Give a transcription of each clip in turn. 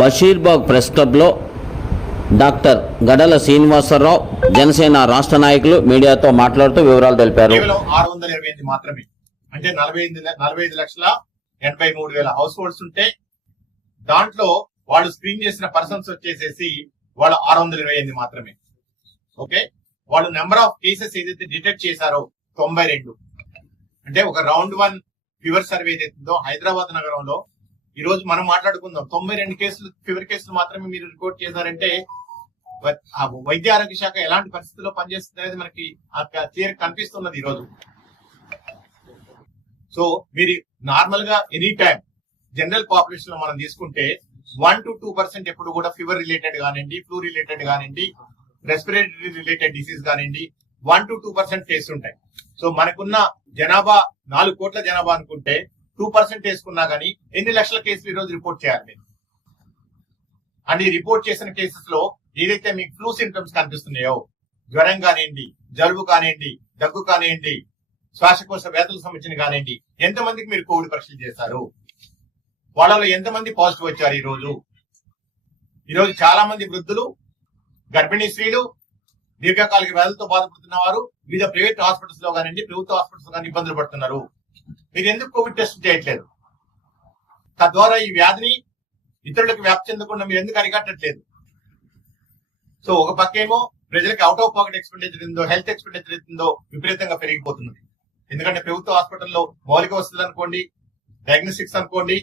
Basheerbagh press క్లబ్లో doctor గడల శ్రీనివాసరావు జనసేన రాష్ట్ర నాయకులు మీడియాతో మాట్లాడుతూ వివరాలు తెలిపారు. కేవలం 628 మాత్రమే, అంటే 45,83,000 హౌస్ హోల్డ్స్ ఉంటే దాంట్లో వాళ్ళు స్క్రీన్ చేసిన పర్సన్స్ వచ్చేసేసి వాళ్ళు 628 మాత్రమే. ఓకే, వాళ్ళు నెంబర్ ఆఫ్ కేసెస్ ఏదైతే డిటెక్ట్ చేశారో 92, అంటే ఒక రౌండ్ 1 ఫీవర్ సర్వే ఏదైతుందో హైదరాబాద్ నగరంలో ఈ రోజు మనం మాట్లాడుకుందాం 92 కేసులు ఫీవర్ కేసులు మాత్రమే మీరు రిపోర్ట్ చేశారంటే వైద్య ఆరోగ్య శాఖ ఎలాంటి పరిస్థితుల్లో పనిచేస్తుంది అనేది మనకి క్లియర్ కనిపిస్తున్నది ఈ రోజు. సో మీరు నార్మల్ గా ఎనీ టైం జనరల్ పాపులేషన్ లో మనం తీసుకుంటే 1 to 2% ఎప్పుడు కూడా ఫీవర్ రిలేటెడ్ కానివ్వండి, ఫ్లూ రిలేటెడ్ కానివ్వండి, రెస్పిరేటరీ రిలేటెడ్ డిసీజ్ కానివ్వండి 1 to 2% కేసులు ఉంటాయి. సో మనకున్న జనాభా 4 కోట్ల జనాభా అనుకుంటే 2% వేసుకున్నా గానీ ఎన్ని లక్షల కేసులు ఈ రోజు రిపోర్ట్ చేయాలి? అండ్ ఈ రిపోర్ట్ చేసిన కేసెస్ లో ఏదైతే మీకు ఫ్లూ సింటమ్స్ కనిపిస్తున్నాయో, జ్వరం కానివ్వండి, జలుబు కానివ్వండి, దగ్గు కానివ్వండి, శ్వాసకోశ వ్యాధులకు సంబంధించిన కానివ్వండి, ఎంతమందికి మీరు కోవిడ్ పరీక్షలు చేశారు? వాళ్ళలో ఎంతమంది పాజిటివ్ వచ్చారు? ఈ రోజు చాలా మంది వృద్ధులు, గర్భిణీ స్త్రీలు, దీర్ఘకాలిక వ్యాధులతో బాధపడుతున్న వారు వివిధ ప్రైవేట్ హాస్పిటల్స్ లో కానివ్వండి, ప్రభుత్వ హాస్పిటల్స్ కానీ ఇబ్బందులు పడుతున్నారు. మీరు ఎందుకు కోవిడ్ టెస్ట్ చేయట్లేదు? తద్వారా ఈ వ్యాధిని ఇతరులకు వ్యాప్తి చెందకుండా మీరు ఎందుకు అరికట్టట్లేదు? సో ఒక పక్కేమో ప్రజలకు అవుట్ ఆఫ్ పాకెట్ ఎక్స్పెండిచర్ ఉందో, హెల్త్ ఎక్స్పెండిచర్ ఉందో విపరీతంగా పెరిగిపోతున్నది. ఎందుకంటే ప్రభుత్వ హాస్పిటల్లో మౌలిక వసతులు అనుకోండి, డయాగ్నోస్టిక్స్ అనుకోండి,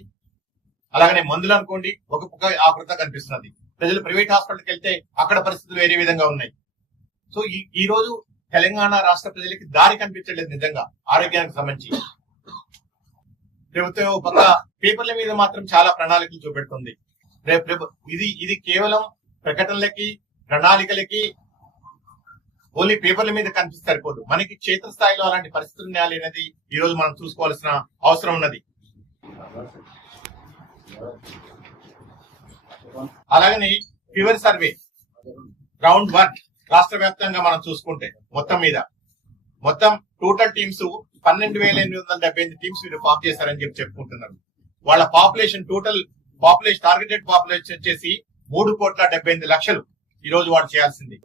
అలాగనే మందులు అనుకోండి, ఒక పక్క ఆకృత కనిపిస్తున్నది. ప్రజలు ప్రైవేట్ హాస్పిటల్కి వెళ్తే అక్కడ పరిస్థితులు వేరే విధంగా ఉన్నాయి. సో ఈ రోజు తెలంగాణ రాష్ట్ర ప్రజలకి దారి కనిపించలేదు నిజంగా ఆరోగ్యానికి సంబంధించి. ప్రభుత్వం ఒక పక్క పేపర్ల మీద మాత్రం చాలా ప్రణాళికలు చూపెడుతుంది. ఇది కేవలం ప్రకటనలకి, ప్రణాళికలకి, ఓన్లీ పేపర్ల మీద కనిపిస్తే సరిపోదు. మనకి క్షేత్రస్థాయిలో అలాంటి పరిస్థితులు ఉండాలి అనేది ఈ రోజు మనం చూసుకోవాల్సిన అవసరం ఉన్నది. అలాగని ఫీవర్ సర్వే రౌండ్ 1 రాష్ట్ర వ్యాప్తంగా మనం చూసుకుంటే మొత్తం టోటల్ టీమ్స్ 12,878 టీమ్స్ మీరు పాప్ చేశారని చెప్పుకుంటున్నారు. వాళ్ళ population total population targeted population వచ్చేసి 3,78,00,000 ఈ రోజు వాళ్ళు చేయాల్సింది.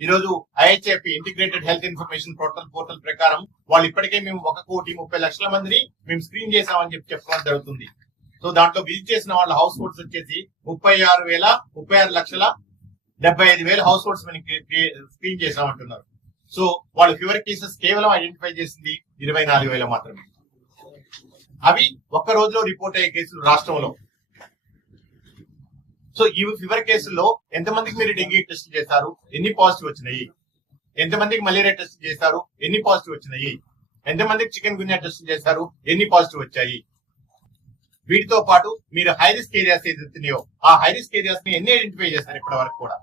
ఈ రోజు ఐహెచ్ఐపి ఇంటిగ్రేటెడ్ హెల్త్ ఇన్ఫర్మేషన్ పోర్టల్ ప్రకారం వాళ్ళు ఇప్పటికే మేము 1,30,00,000 మందిని మేము స్క్రీన్ చేశామని చెప్పుకోవడం జరుగుతుంది. సో దాంట్లో విజిట్ చేసిన వాళ్ళ హౌస్ హోల్డ్స్ వచ్చేసి 36,75,000 హౌస్ హోల్డ్స్ మనకి స్క్రీన్ చేశామంటున్నారు. సో వాళ్ళు ఫీవర్ కేసెస్ కేవలం ఐడెంటిఫై చేసింది 24,000 మాత్రమే. అవి ఒక్క రోజులో రిపోర్ట్ అయ్యే కేసులు రాష్ట్రంలో. సో ఈ ఫీవర్ కేసుల్లో ఎంతమందికి మీరు డెంగీ టెస్ట్ చేశారు, ఎన్ని పాజిటివ్ వచ్చినాయి? ఎంతమందికి మలేరియా టెస్ట్ చేశారు, ఎన్ని పాజిటివ్ వచ్చినాయి? ఎంతమందికి చికెన్ గున్యా టెస్ట్ చేశారు, ఎన్ని పాజిటివ్ వచ్చాయి? వీటితో పాటు మీరు హై రిస్క్ ఏరియాస్ ఏదైతున్నాయో ఆ హై రిస్క్ ఏరియాస్ ని ఎన్ని ఐడెంటిఫై చేశారు ఇప్పటి వరకు కూడా?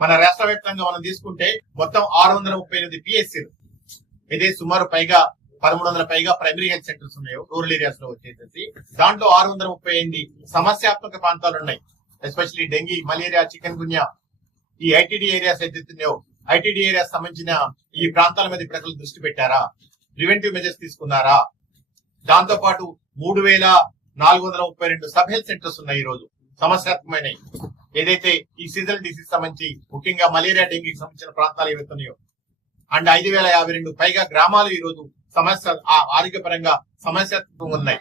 మన రాష్ట్ర వ్యాప్తంగా మనం తీసుకుంటే మొత్తం 638 పిఎస్సీలు, ఇదే సుమారు 1300 పైగా ప్రైమరీ హెల్త్ సెంటర్స్ ఉన్నాయో రూరల్ ఏరియాస్ లో వచ్చేసి దాంట్లో 638 సమస్యాత్మక ప్రాంతాలు ఉన్నాయి. ఎస్పెషల్లీ డెంగీ, మలేరియా, చికెన్ గున్యా, ఈ ఐటీడీ ఏరియాస్ ఏదైతున్నాయో ఐటీడీ ఏరియాస్ సంబంధించిన ఈ ప్రాంతాల మీద ప్రజలు దృష్టి పెట్టారా? ప్రివెంటివ్ మెజర్స్ తీసుకున్నారా? దాంతో పాటు 3,432 సబ్ హెల్త్ సెంటర్స్ ఉన్నాయి ఈ రోజు సమస్యాత్మకమైన, ఏదైతే ఈ సీజనల్ డిసీజ్ సంబంధించి ముఖ్యంగా మలేరియా, డెంగీకి సంబంధించిన ప్రాంతాలు ఏవైతున్నాయో అండ్ 5,052 పైగా గ్రామాలు ఈ రోజు సమస్య ఆరోగ్యపరంగా సమస్యాత్మకంగా ఉన్నాయి.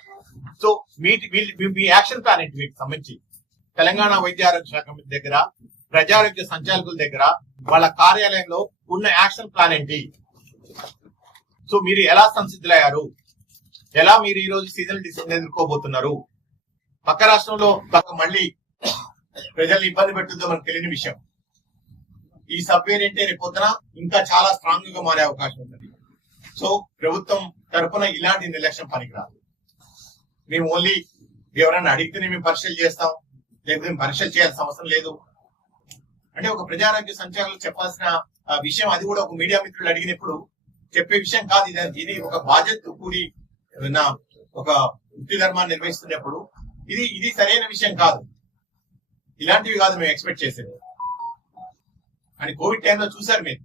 సో మీ యాక్షన్ ప్లాన్ ఏంటి? వీటికి సంబంధించి తెలంగాణ వైద్య ఆరోగ్య శాఖ దగ్గర, ప్రజారోగ్య సంచాలకుల దగ్గర, వాళ్ళ కార్యాలయంలో ఉన్న యాక్షన్ ప్లాన్ ఏంటి? సో మీరు ఎలా సంసిద్ధులయ్యారు? ఎలా మీరు ఈ రోజు సీజనల్ డిసీజ్ ఎదుర్కోబోతున్నారు? పక్క రాష్ట్రంలో మళ్ళీ ప్రజల్ని ఇబ్బంది పెట్టుందో మనకు తెలియని విషయం. ఈ సబ్ వేరియంట్ రేపొద్దున ఇంకా చాలా స్ట్రాంగ్ గా మారే అవకాశం ఉంటుంది. సో ప్రభుత్వం తరఫున ఇలాంటి నిర్లక్ష్యం పనికిరాదు. మేము ఓన్లీ ఎవరైనా అడిగితేనే మేము పరీక్షలు చేస్తాం, లేకపోతే మేము పరీక్షలు చేయాల్సిన అవసరం లేదు అంటే ఒక ప్రజారోగ్య సంచాలకులు చెప్పాల్సిన విషయం. అది కూడా ఒక మీడియా మిత్రులు అడిగినప్పుడు చెప్పే విషయం కాదు. ఇది ఒక బాధ్యత కూడి ఒక వృత్తి ధర్మాన్ని నిర్వహిస్తున్నప్పుడు ఇది సరైన విషయం కాదు. ఇలాంటివి కాదు మేము ఎక్స్పెక్ట్ చేసేది. అని కోవిడ్ టైంలో చూసారు మీరు,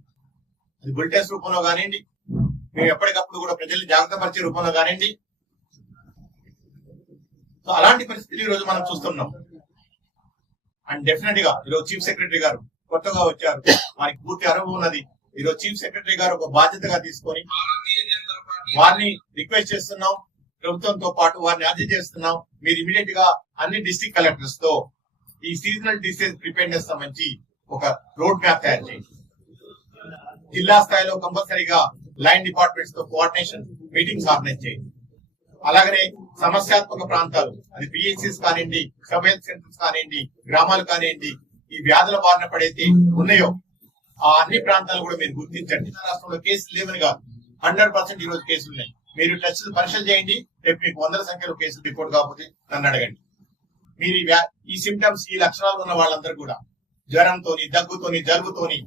అది బులెటిన్స్ రూపంలో కానివ్వండి, మేము ఎప్పటికప్పుడు కూడా ప్రజల్ని జాగ్రత్త పరిచే రూపంలో కానివ్వండి. సో అలాంటి పరిస్థితులు ఈ రోజు మనం చూస్తున్నాం. అండ్ డెఫినెట్ గా ఈరోజు చీఫ్ సెక్రటరీ గారు కొత్తగా వచ్చారు, వారికి పూర్తి అనుభవం ఉన్నది. ఈరోజు చీఫ్ సెక్రటరీ గారు ఒక బాధ్యతగా తీసుకొని వారిని రిక్వెస్ట్ చేస్తున్నాం, ప్రభుత్వంతో పాటు వారిని అర్జీ చేస్తున్నాం, మీరు ఇమీడియట్ గా అన్ని డిస్ట్రిక్ట్ కలెక్టర్స్ తో ఈ సీజనల్ డిసీజ్ ప్రిపేర్నెస్ సంబంధించి ఒక రోడ్ మ్యాప్ తయారు చేయండి. జిల్లా స్థాయిలో కంపల్సరీగా లైన్ డిపార్ట్మెంట్స్ తో కోఆర్డినేషన్ మీటింగ్స్ ఆర్గనైజ్ చేయండి. అలాగనే సమస్యాత్మక ప్రాంతాలు, అది పిహెచ్సిస్ కానివ్వండి, సబ్ హెల్త్ సెంటర్స్ కానివ్వండి, గ్రామాలు కానివ్వండి, ఈ వ్యాధుల బారిన పడైతే ఉన్నాయో ఆ అన్ని ప్రాంతాలు కూడా మీరు గుర్తించండి. రాష్ట్రంలో కేసులు లేవని కాదు, 100% ఈ రోజు కేసులు ఉన్నాయి. మీరు టెస్టులు పరీక్షలు చేయండి, రేపు మీకు వందల సంఖ్యలో కేసులు రిపోర్ట్ కాకపోతే నన్ను అడగండి. మీరు ఈ సిమ్టమ్స్, ఈ లక్షణాలు ఉన్న వాళ్ళందరూ కూడా జ్వరంతోని, దగ్గుతోని, జలుబుతోని,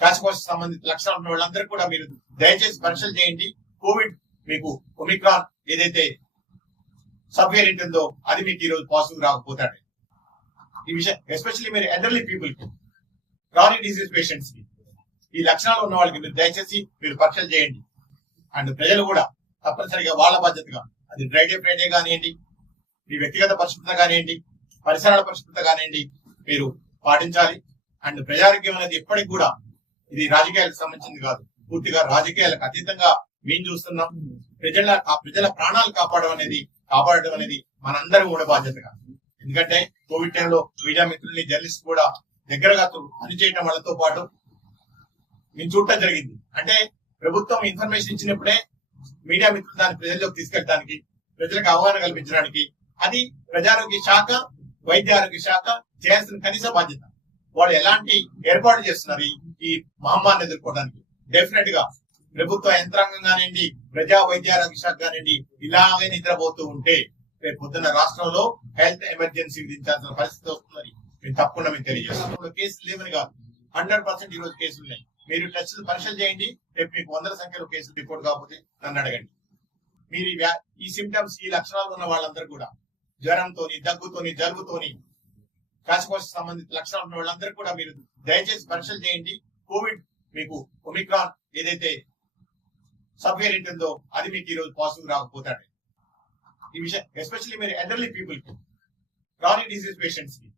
శ్వాసకోశ సంబంధిత లక్షణాలు ఉన్న వాళ్ళందరూ కూడా మీరు దయచేసి పరీక్షలు చేయండి. కోవిడ్ మీకు ఒమిక్రాన్ ఏదైతే సబ్ వేరియంట్ ఉందో అది మీకు ఈ రోజు పాజిటివ్ రాకపోతాడు. ఈ విషయం ఎస్పెషల్లీ మీరు ఎల్డర్లీ పీపుల్ కి, క్రానిక్ డిసీజ్ పేషెంట్స్ కి, ఈ లక్షణాలు ఉన్న వాళ్ళకి మీరు దయచేసి మీరు పరీక్షలు చేయండి. అండ్ ప్రజలు కూడా తప్పనిసరిగా వాళ్ళ బాధ్యతగా, అది డ్రై డే ఫ్రైడే కానివ్వండి, మీ వ్యక్తిగత పరిశుభ్రత కానివ్వండి, పరిసరాల పరిశుభ్రత కానివ్వండి, మీరు పాటించాలి. అండ్ ప్రజారోగ్యం అనేది ఎప్పటికి కూడా ఇది రాజకీయాలకు సంబంధించింది కాదు, పూర్తిగా రాజకీయాలకు అతీతంగా మేము చూస్తున్నాం. ప్రజల ప్రాణాలు కాపాడడం అనేది మనందరం కూడా బాధ్యతగా. ఎందుకంటే కోవిడ్ టైంలో మీడియా మిత్రుల్ని, జర్నలిస్ట్ కూడా దగ్గరగా పనిచేయడం వాళ్ళతో పాటు మేము చూడటం జరిగింది. అంటే ప్రభుత్వం ఇన్ఫర్మేషన్ ఇచ్చినప్పుడే మీడియా మిత్రులు దాన్ని ప్రజల్లోకి తీసుకెళ్ళడానికి, ప్రజలకు అవగాహన కల్పించడానికి అది ప్రజారోగ్య శాఖ, వైద్య ఆరోగ్య శాఖ చేయాల్సిన కనీస బాధ్యత. వాళ్ళు ఎలాంటి ఏర్పాటు చేస్తున్నారు ఈ మహమ్మారిని ఎదుర్కోవడానికి? డెఫినెట్ గా ప్రభుత్వ యంత్రాంగం కానివ్వండి, ప్రజా వైద్య ఆరోగ్య శాఖ కానివ్వండి, ఇలాగే నిద్రపోతూ ఉంటే రేపు పొద్దున్న రాష్ట్రంలో హెల్త్ ఎమర్జెన్సీ విధించాల్సిన పరిస్థితి వస్తుందని మేము తప్పకుండా మేము తెలియజేస్తున్నాం. కేసులు లేవని కాదు, 100% ఈ రోజు కేసులు ఉన్నాయి. మీరు టెస్టులు పరీక్షలు చేయండి, రేపు మీకు వందల సంఖ్యలో కేసులు రిపోర్ట్ కాకపోతే నన్ను అడగండి. మీరు ఈ సిమ్టమ్స్, ఈ లక్షణాలు ఉన్న వాళ్ళందరూ కూడా జ్వరంతోని, దగ్గుతోని, జలుబుతోని, శ్వాసకోశ సంబంధిత లక్షణాలు ఉన్న వాళ్ళందరూ కూడా మీరు దయచేసి పరీక్షలు చేయండి. కోవిడ్ మీకు ఒమిక్రాన్ ఏదైతే సబ్ వేరియంట్ ఉందో అది మీకు ఈ రోజు పాజిటివ్ రాకపోతాడు. ఈ విషయం ఎస్పెషల్లీ మీరు ఎల్డర్లీ పీపుల్ కి, క్రానిక్ డిసీజ్ పేషెంట్స్ కి,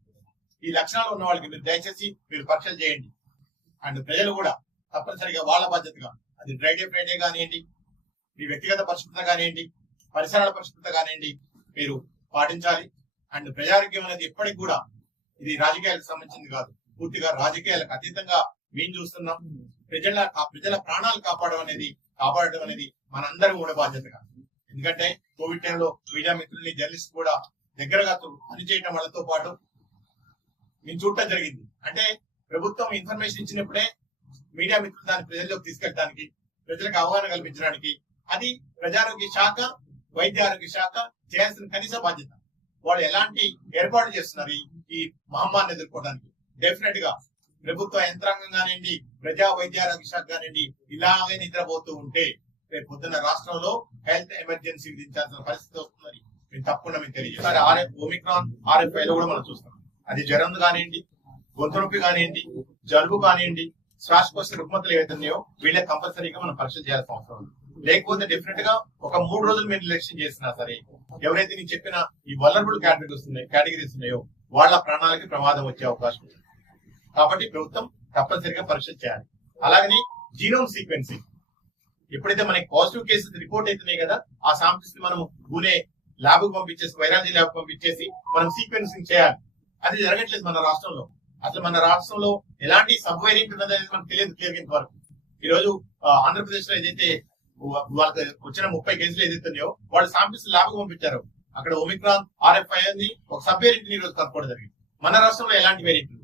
ఈ లక్షణాలు ఉన్న వాళ్ళకి మీరు దయచేసి మీరు పరీక్షలు చేయండి. అండ్ ప్రజలు కూడా తప్పనిసరిగా వాళ్ళ బాధ్యతగా, అది డ్రై డే ఫ్రైడే కానివ్వండి, మీ వ్యక్తిగత పరిశుభ్రత కానివ్వండి, పరిసరాల పరిశుభ్రత కానివ్వండి, మీరు పాటించాలి. అండ్ ప్రజారోగ్యం అనేది ఎప్పటికి కూడా ఇది రాజకీయాలకు సంబంధించింది కాదు, పూర్తిగా రాజకీయాలకు అతీతంగా మేము చూస్తున్నాం. ప్రజల ప్రాణాలు కాపాడడం అనేది మనందరం కూడా బాధ్యతగా. ఎందుకంటే కోవిడ్ టైంలో మీడియా మిత్రుల్ని, జర్నలిస్ట్ కూడా దగ్గరగా పనిచేయడం వాళ్ళతో పాటు మేము చూడటం జరిగింది. అంటే ప్రభుత్వం ఇన్ఫర్మేషన్ ఇచ్చినప్పుడే మీడియా మిత్రులు దాన్ని ప్రజల్లోకి తీసుకెళ్ళడానికి, ప్రజలకు అవగాహన కల్పించడానికి అది ప్రజారోగ్య శాఖ, వైద్య ఆరోగ్య శాఖ చేయాల్సిన కనీస బాధ్యత. వాళ్ళు ఎలాంటి ఏర్పాటు చేస్తున్నారు ఈ మహమ్మారిని ఎదుర్కోవడానికి? డెఫినెట్ గా ప్రభుత్వ యంత్రాంగం కానివ్వండి, ప్రజా వైద్య ఆరోగ్య శాఖ కానివ్వండి, ఇలాగే నిద్రపోతూ ఉంటే రేపు పొద్దున్న రాష్ట్రంలో హెల్త్ ఎమర్జెన్సీ విధించాల్సిన పరిస్థితి వస్తుందని మేము తప్పకుండా మేము తెలియజేస్తాం. ఒమిక్రాన్ RFI లో కూడా మనం చూస్తాం. అది జ్వరం కానివ్వండి, గొంతు నొప్పి కానివ్వండి, జలుబు కానివ్వండి, శ్వాసకోశ రుగ్మతలు ఏవైతే ఉన్నాయో వీళ్ళకి కంపల్సరీగా మనం పరీక్షలు చేయాల్సిన అవసరం ఉంది. లేకపోతే డెఫినెట్ గా ఒక 3 రోజులు మీరు నిర్లక్ష్యం చేసినా సరే, ఎవరైతే నేను చెప్పిన ఈ వలనరబుల్ కేటగిరీస్ ఉన్నాయో వాళ్ళ ప్రాణాలకి ప్రమాదం వచ్చే అవకాశం ఉంది. కాబట్టి ప్రభుత్వం తప్పనిసరిగా పరీక్షలు చేయాలి. అలాగని జీనోమ్ సీక్వెన్సింగ్, ఎప్పుడైతే మనకి పాజిటివ్ కేసెస్ రిపోర్ట్ అవుతున్నాయి కదా, ఆ శాంపిల్స్ ని మనం పూణే ల్యాబ్ పంపించేసి, వైరాలజీ ల్యాబ్ పంపించేసి మనం సీక్వెన్సింగ్ చేయాలి. అది జరగట్లేదు మన రాష్ట్రంలో. అసలు మన రాష్ట్రంలో ఎలాంటి సబ్ వేరియంట్ ఉన్నది అనేది మనకు తెలియదు క్లియర్ వరకు. ఈ రోజు ఆంధ్రప్రదేశ్ లో ఏదైతే వాళ్ళకి వచ్చిన 30 కేసులు ఏదైతే ఉన్నాయో వాళ్ళు శాంపిల్స్ ల్యాబ్ పంపించారు. అక్కడ ఒమిక్రాన్ RFI అనేది ఒక సబ్ వేరియంట్ ఈ రోజు కనుక్కోవడం జరిగింది. మన రాష్ట్రంలో ఎలాంటి వేరియంట్ ఉంది?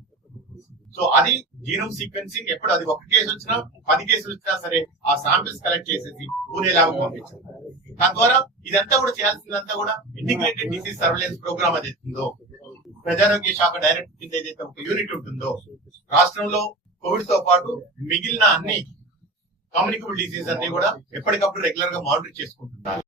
సో అది జీనోమ్ సీక్వెన్సింగ్. ఎప్పుడు అది 1 కేసు వచ్చినా 10 కేసులు వచ్చినా సరే ఆ శాంపిల్స్ కలెక్ట్ చేసేసి పూణే ల్యాబ్ పంపించారు. తద్వారా ఇదంతా కూడా చేయాల్సిందంతా కూడా ఇంటిగ్రేటెడ్ డిసీజ్ సర్వేలెన్స్ ప్రోగ్రామ్ అది ఉందో, ప్రజారోగ్య శాఖ డైరెక్టర్ కింద ఏదైతే ఒక యూనిట్ ఉంటుందో, రాష్ట్రంలో కోవిడ్ తో పాటు మిగిలిన అన్ని కమ్యూనికబుల్ డిసీజ్ అన్ని కూడా ఎప్పటికప్పుడు రెగ్యులర్ గా మానిటర్ చేసుకుంటున్నారు.